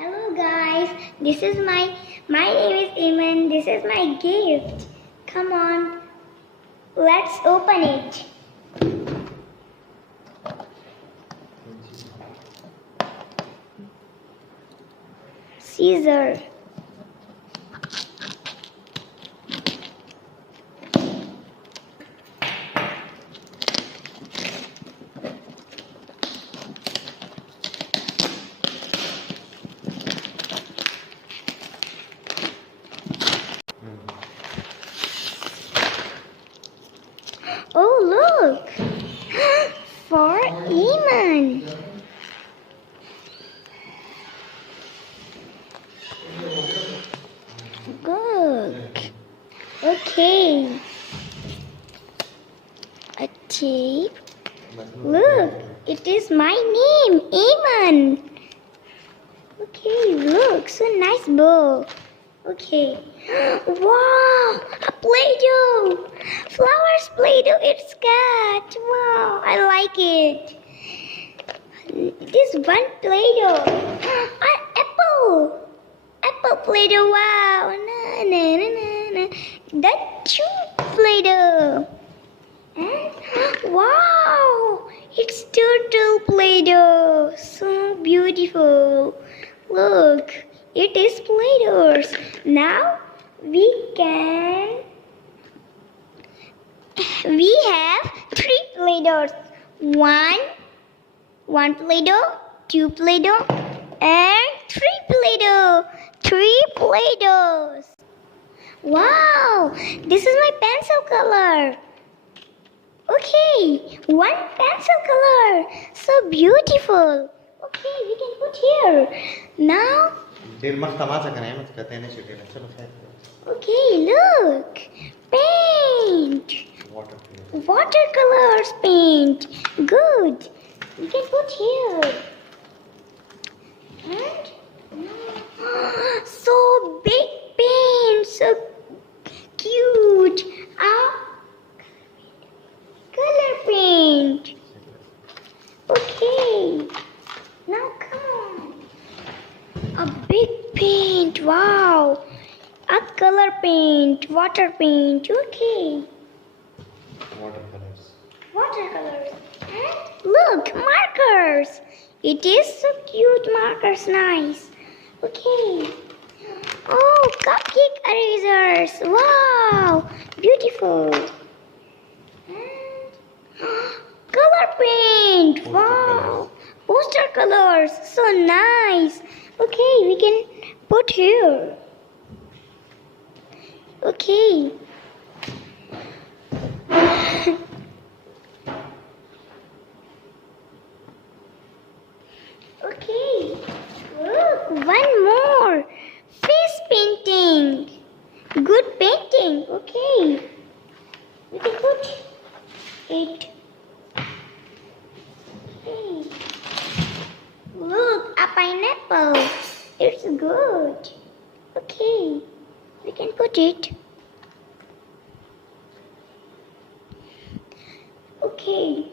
Hello guys, this is my name is Iman. This is my gift. Come on, let's open it. Scissor. Oh look, for Iman. Good. Okay. A tape. Look, it is my name, Iman. Okay, look, so nice bow. Okay. Wow, a Play-Doh. Flowers Play-Doh, it's got. Wow, I like it. This one Play-Doh. Apple. Apple Play-Doh, wow. Na, na, na, na, na. That two Play-Doh. And wow, it's turtle Play-Doh. So beautiful. Look, it is Play-Dohs. Now we have three Play-Dohs. One Play-Doh, two Play-Doh, and three Play-Doh. Three Play-Dohs. Wow, this is my pencil color. Okay, one pencil color. So beautiful. Okay, we can put here. Now. Okay, look. Paint. Watercolors paint. Good. We can put here. And so big paint. So cute. Color paint. Okay. Now come on. A big paint. Wow. A color paint. Water paint. Okay. Watercolors. And look, markers. It is so cute. Markers. Nice. Okay. Oh, cupcake erasers. Wow. Beautiful. Color paint. Wow. Poster colors. So nice. Okay, we can put here. Okay. Okay. Look, one more. Face painting. Good painting. Okay. We can put it. Okay. Look, a pineapple. It's good. Okay. We can put it. Okay.